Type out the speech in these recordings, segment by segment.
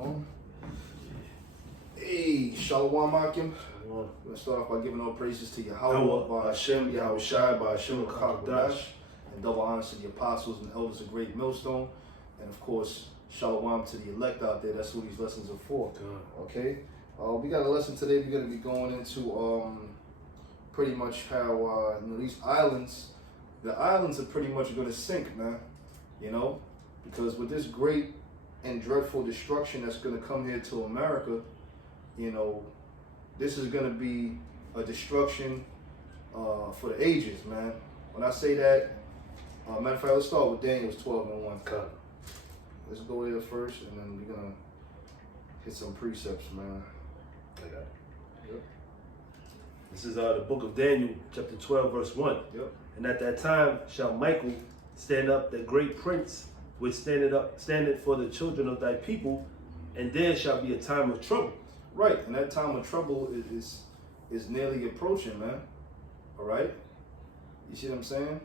on. Hey, Shalom Akim. We're going to start off by giving all praises to Yahweh, by Hashem, Yahweh Shai, by Hashem, Kakadash, and double honors to the apostles and elders of Great Millstone. And of course, Shalom to the elect out there. That's who these lessons are for. Okay? We got a lesson today. We're going to be going into pretty much how these islands, the islands are pretty much going to sink, man. You know? Because with this great and dreadful destruction that's going to come here to America, you know, this is going to be a destruction for the ages, man. When I say that, matter of fact, let's start with Daniel 12:1. Let's go there first, and then we're going to hit some precepts, man. I got it. Yep. This is the book of Daniel, chapter 12, verse 1. Yep. And at that time shall Michael stand up, the great prince, which standeth for the children of thy people, and there shall be a time of trouble. Right, and that time of trouble is nearly approaching, man. All right? You see what I'm saying?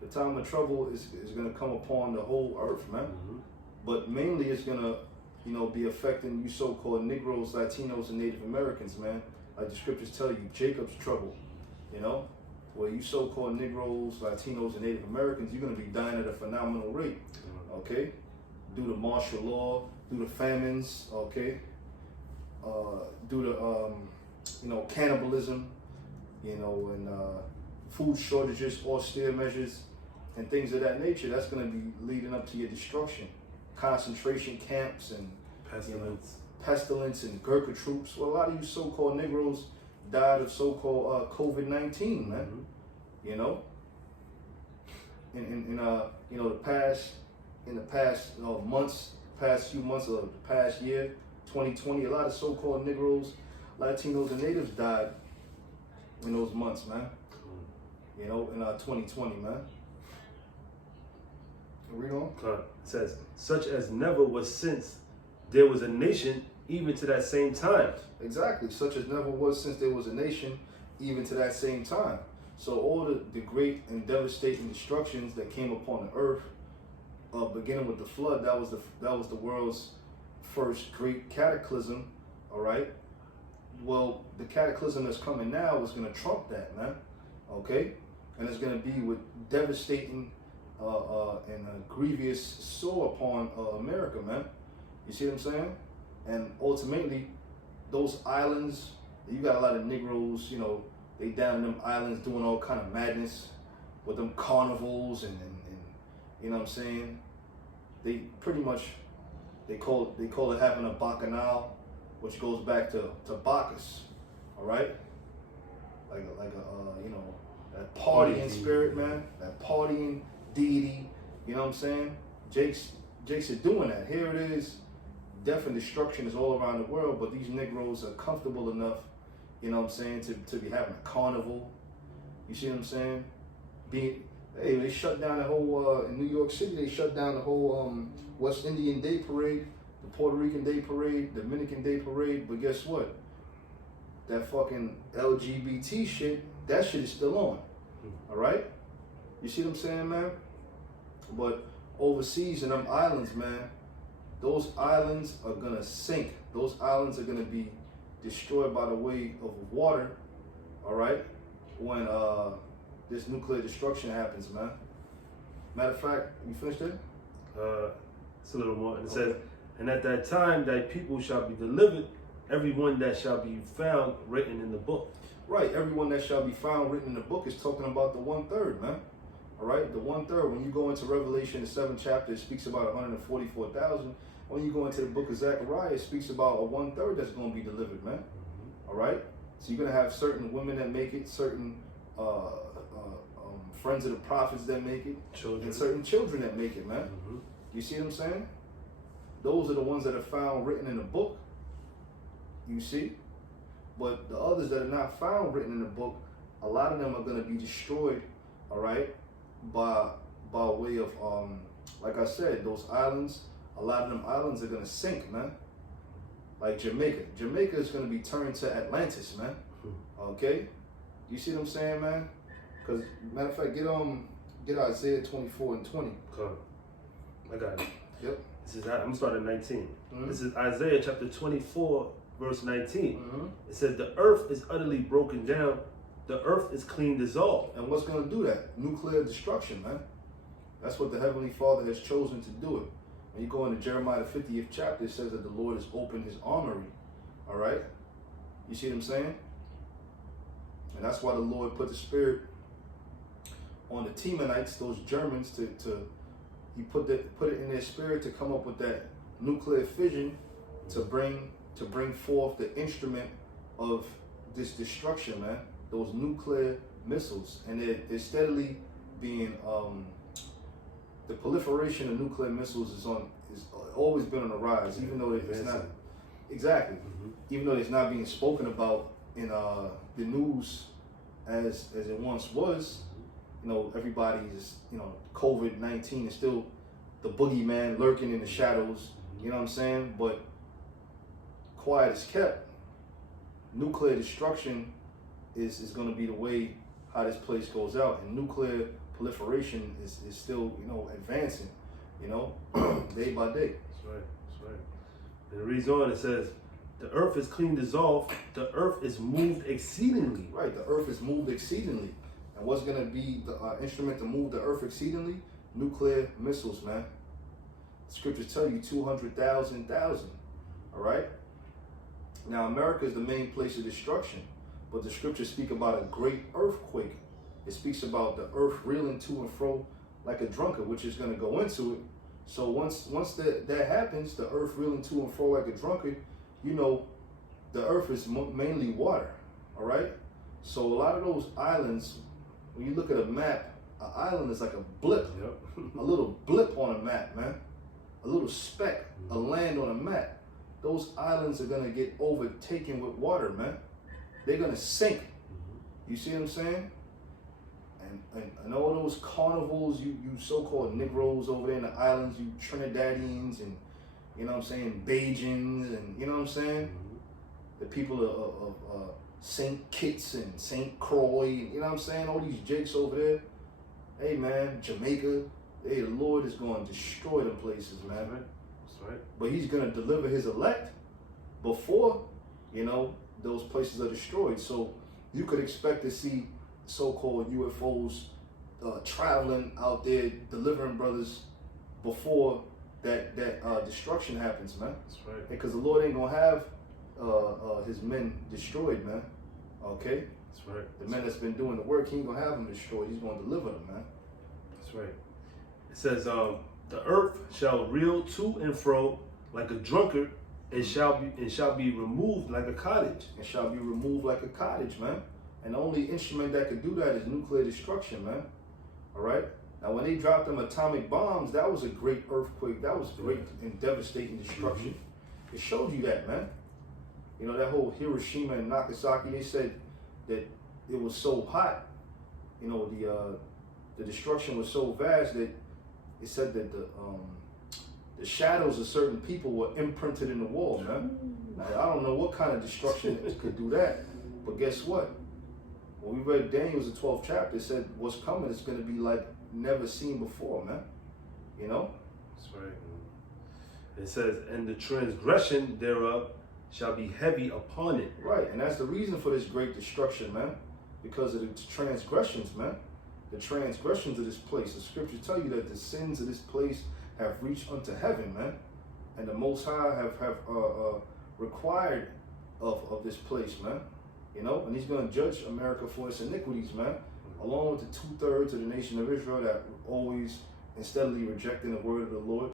The time of trouble is going to come upon the whole earth, man. Mm-hmm. But mainly it's going to, you know, be affecting you so-called Negroes, Latinos, and Native Americans, man. Like the scriptures tell you, Jacob's trouble, you know? Where you so-called Negroes, Latinos, and Native Americans, you're going to be dying at a phenomenal rate, okay? Due to martial law, due to famines, okay? Due to, you know, cannibalism, you know, and food shortages, austere measures, and things of that nature. That's going to be leading up to your destruction. Concentration camps and pestilence and Gurkha troops. Well, a lot of you so-called Negroes died of so-called COVID-19, man. Mm-hmm. You know, in you know, in the past months, past few months of the past year, 2020, a lot of so-called Negroes, Latinos, and Natives died in those months, man. You know, in 2020, man. Read on. It says, such as never was since there was a nation, even to that same time. Exactly, such as never was since there was a nation, even to that same time. So all the great and devastating destructions that came upon the earth, beginning with the flood, that was the world's first great cataclysm. All right. Well, the cataclysm that's coming now is going to trump that, man. Okay, and it's going to be with devastating and a grievous sore upon America, man. You see what I'm saying? And ultimately, those islands, you got a lot of Negroes, you know, they down in them islands doing all kind of madness with them carnivals and you know what I'm saying? They pretty much, they call it having a bacchanal, which goes back to Bacchus, all right? Like a you know, that partying spirit, man, that partying deity, you know what I'm saying? Jake's is doing that. Here it is. Death and destruction is all around the world, but these Negroes are comfortable enough, you know what I'm saying, to be having a carnival. You see what I'm saying? They shut down the whole, in New York City, they shut down the whole West Indian Day Parade, the Puerto Rican Day Parade, Dominican Day Parade, but guess what? That fucking LGBT shit, that shit is still on, all right? You see what I'm saying, man? But overseas in them islands, man, those islands are gonna sink. Those islands are gonna be destroyed by the way of water, all right? When this nuclear destruction happens, man. Matter of fact, you finished it? It's a little more. And it says, and at that time thy people shall be delivered, everyone that shall be found written in the book. Right, everyone that shall be found written in the book is talking about the 1/3, man. All right, the 1/3. When you go into Revelation, the 7th chapter, it speaks about 144,000. When you go into the book of Zechariah, it speaks about a 1/3 that's going to be delivered, man. All right, so you're going to have certain women that make it, certain friends of the prophets that make it, and certain children that make it, man. Mm-hmm. You see what I'm saying? Those are the ones that are found written in the book. You see? But the others that are not found written in the book, a lot of them are going to be destroyed, all right, by way of, like I said, those islands, a lot of them islands are going to sink, man. Like Jamaica. Jamaica is going to be turned to Atlantis, man. Okay? You see what I'm saying, man? Because, matter of fact, get Isaiah 24:20. I got it. Yep. This is, I'm starting at 19. Mhm. This is Isaiah chapter 24, verse 19. Mhm. It says, the earth is utterly broken down. The earth is clean dissolved. And what's going to do that? Nuclear destruction, man. That's what the Heavenly Father has chosen to do it. When you go into Jeremiah the 50th chapter, it says that the Lord has opened his armory. All right? You see what I'm saying? And that's why the Lord put the spirit on the Temanites, those Germans, he put it in their spirit to come up with that nuclear fission to bring forth the instrument of this destruction, man. Those nuclear missiles, and they're steadily being the proliferation of nuclear missiles is always been on the rise, even though it's not exactly, even though it's not being spoken about in the news as it once was. You know, everybody's, you know, COVID-19 is still the boogeyman lurking in the shadows. You know what I'm saying? But quiet is kept. Nuclear destruction is going to be the way how this place goes out, and nuclear proliferation is still, you know, advancing, you know, day by day. That's right. That's right. And it reads on. It says, the earth is clean dissolved. The earth is moved exceedingly. Right. The earth is moved exceedingly. And what's going to be the instrument to move the earth exceedingly? Nuclear missiles, man. Scriptures tell you 200,000. All right. Now, America is the main place of destruction, but the scriptures speak about a great earthquake. It speaks about the earth reeling to and fro like a drunkard, which is going to go into it. So once that happens, the earth reeling to and fro like a drunkard, you know, the earth is mainly water. All right. So a lot of those islands, when you look at a map, an island is like a blip, a little blip on a map, man. A little speck, a land on a map. Those islands are going to get overtaken with water, man. They're going to sink. You see what I'm saying? And all those carnivals, you so-called Negroes over there in the islands, you Trinidadians and, you know what I'm saying, Bajans and, you know what I'm saying? The people of St. Kitts and St. Croix, you know what I'm saying? All these jakes over there. Hey, man, Jamaica. Hey, the Lord is going to destroy them places, man. That's right. That's right. But he's going to deliver his elect before, you know, those places are destroyed. So you could expect to see so-called UFOs traveling out there, delivering brothers before that destruction happens, man. That's right. Because the Lord ain't going to have his men destroyed, man. Okay? That's right. The men that's been doing the work, he ain't going to have them destroyed. He's going to deliver them, man. That's right. It says, the earth shall reel to and fro like a drunkard, and shall be removed like a cottage. And shall be removed like a cottage, man. And the only instrument that could do that is nuclear destruction, man. All right? Now, when they dropped them atomic bombs, that was a great earthquake. That was great and devastating destruction. It showed you that, man. You know, that whole Hiroshima and Nagasaki, they said that it was so hot, you know, the destruction was so vast that it said that the shadows of certain people were imprinted in the wall, man. Now, I don't know what kind of destruction could do that, but guess what? When we read Daniel's the 12th chapter, it said what's coming is going to be like never seen before, man. You know? That's right. It says, and the transgression thereof shall be heavy upon it. Right, and that's the reason for this great destruction, man. Because of the transgressions, man. The transgressions of this place. The scriptures tell you that the sins of this place have reached unto heaven, man. And the Most High have required of this place, man. You know, and he's going to judge America for its iniquities, man. Along with the 2/3 of the nation of Israel that always and steadily rejecting the word of the Lord.